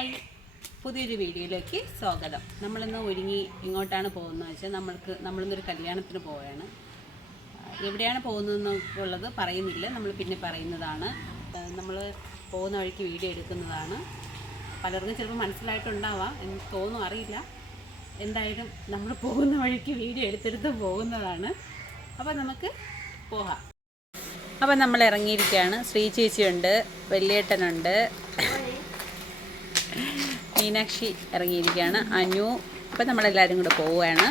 Hi പുതിയൊരു വീഡിയോയിലേക്ക് സ്വാഗതം. നമ്മളിന്ന് ഒരുങ്ങി ഇങ്ങോട്ടാണ് പോകുന്നത് വെച്ചാൽ നമ്മൾക്ക് നമ്മളിന്നൊരു കല്യാണത്തിന് പോവുകയാണ്. എവിടെയാണ് പോകുന്നതെന്നൊക്കെ ഉള്ളത് പറയുന്നില്ല. നമ്മൾ പിന്നെ പറയുന്നതാണ് നമ്മൾ പോകുന്ന വഴിക്ക് വീഡിയോ എടുക്കുന്നതാണ്. പലർക്കും ചിലപ്പോൾ മനസ്സിലായിട്ടുണ്ടാവാം എന്ന് തോന്നും അറിയില്ല. എന്തായാലും നമ്മൾ പോകുന്ന വഴിക്ക് വീഡിയോ എടുത്തെടുത്ത് പോകുന്നതാണ്. അപ്പോൾ നമുക്ക് പോകാം. അപ്പം നമ്മൾ ഇറങ്ങിയിരിക്കുകയാണ്. ശ്രീ ചേച്ചിയുണ്ട് വലിയേട്ടനുണ്ട്. മീനാക്ഷി ഇറങ്ങിയിരിക്കുകയാണ്. അനു ഇപ്പം നമ്മളെല്ലാവരും കൂടെ പോവുകയാണ്.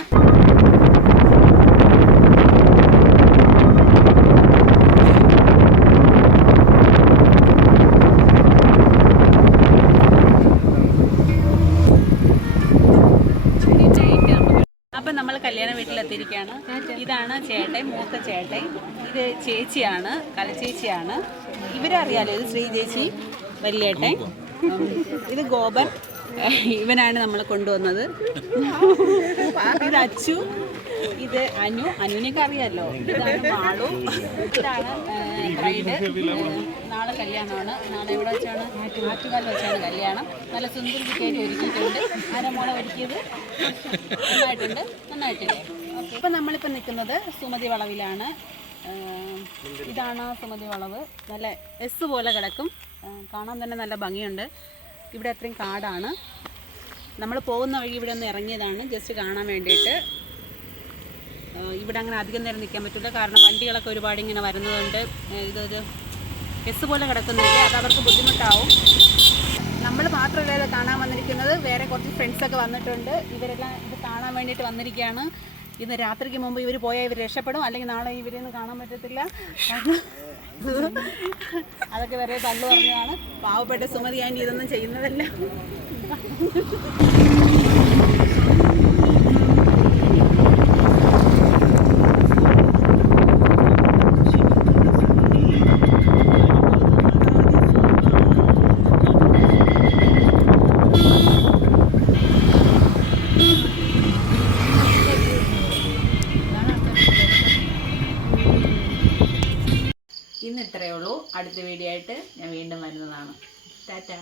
കല്യാണ വീട്ടിലെത്തിയിരിക്കുകയാണ്. ഇതാണ് ചേട്ടൻ മൂത്ത ചേട്ടൻ. ഇത് ചേച്ചിയാണ് കലച്ചേച്ചിയാണ് ഇവരറിയാലോ ഇത് ശ്രീ ചേച്ചി വലിയേട്ടൻ? ഇത് ഗോപൻ. ഇവനാണ് നമ്മൾ കൊണ്ടുവന്നത്. ഇത് അച്ചു ഇത് അനു. അനുവിനൊക്കെ അറിയാലോ. ഇതാണ് മാളു. ഇതാണ് ബ്രൈഡ്. നാളെ കല്യാണമാണ്. നാളെ ഇവിടെ വെച്ചാണ്? ആറ്റുകാൽ വെച്ചാണ് കല്യാണം. നല്ല സുന്ദരി കയറി ഒരുക്കിയിട്ടുണ്ട്. അരമോളെ മോളെ ഒരുക്കിയത്? നന്നായിട്ടുണ്ട്. നന്നായിട്ടില്ലേ? ഇപ്പം നമ്മളിപ്പോൾ നിൽക്കുന്നത് സുമതി വളവിലാണ്. ഇതാണ് സുമതി വളവ്. നല്ല എസ് പോലെ കിടക്കും. കാണാൻ തന്നെ നല്ല ഭംഗിയുണ്ട്. ഇവിടെ അത്രയും കാടാണ്. നമ്മൾ പോകുന്ന വഴി ഇവിടെ ഒന്ന് ഇറങ്ങിയതാണ്. ജസ്റ്റ് കാണാൻ വേണ്ടിയിട്ട്. ഇവിടെ അങ്ങനെ അധികം നേരം നിൽക്കാൻ പറ്റില്ല. കാരണം വണ്ടികളൊക്കെ ഒരുപാട് ഇങ്ങനെ വരുന്നതുകൊണ്ട് ഇതൊരു എസ് പോലെ കിടക്കുന്നില്ല. അത് അവർക്ക് ബുദ്ധിമുട്ടാവും. നമ്മൾ മാത്രമല്ല കാണാൻ വന്നിരിക്കുന്നത്. വേറെ കുറച്ച് ഫ്രണ്ട്സൊക്കെ വന്നിട്ടുണ്ട്. ഇവരെല്ലാം ഇത് കാണാൻ വേണ്ടിയിട്ട് വന്നിരിക്കുകയാണ്. ഇന്ന് രാത്രിക്ക് മുമ്പ് ഇവർ പോയാൽ ഇവർ രക്ഷപ്പെടും. അല്ലെങ്കിൽ നാളെ ഇവരെയൊന്നും കാണാൻ പറ്റത്തില്ല. അതൊക്കെ വരെ തള്ളു പറഞ്ഞതാണ്. പാവപ്പെട്ട സുമതി ഞാൻ ഇതൊന്നും ചെയ്യുന്നതല്ല. ഇന്ന് ഇത്രയേ ഉള്ളൂ. അടുത്ത വീഡിയോ ആയിട്ട് ഞാൻ വീണ്ടും വരുന്നതാണ്. ടാറ്റാ.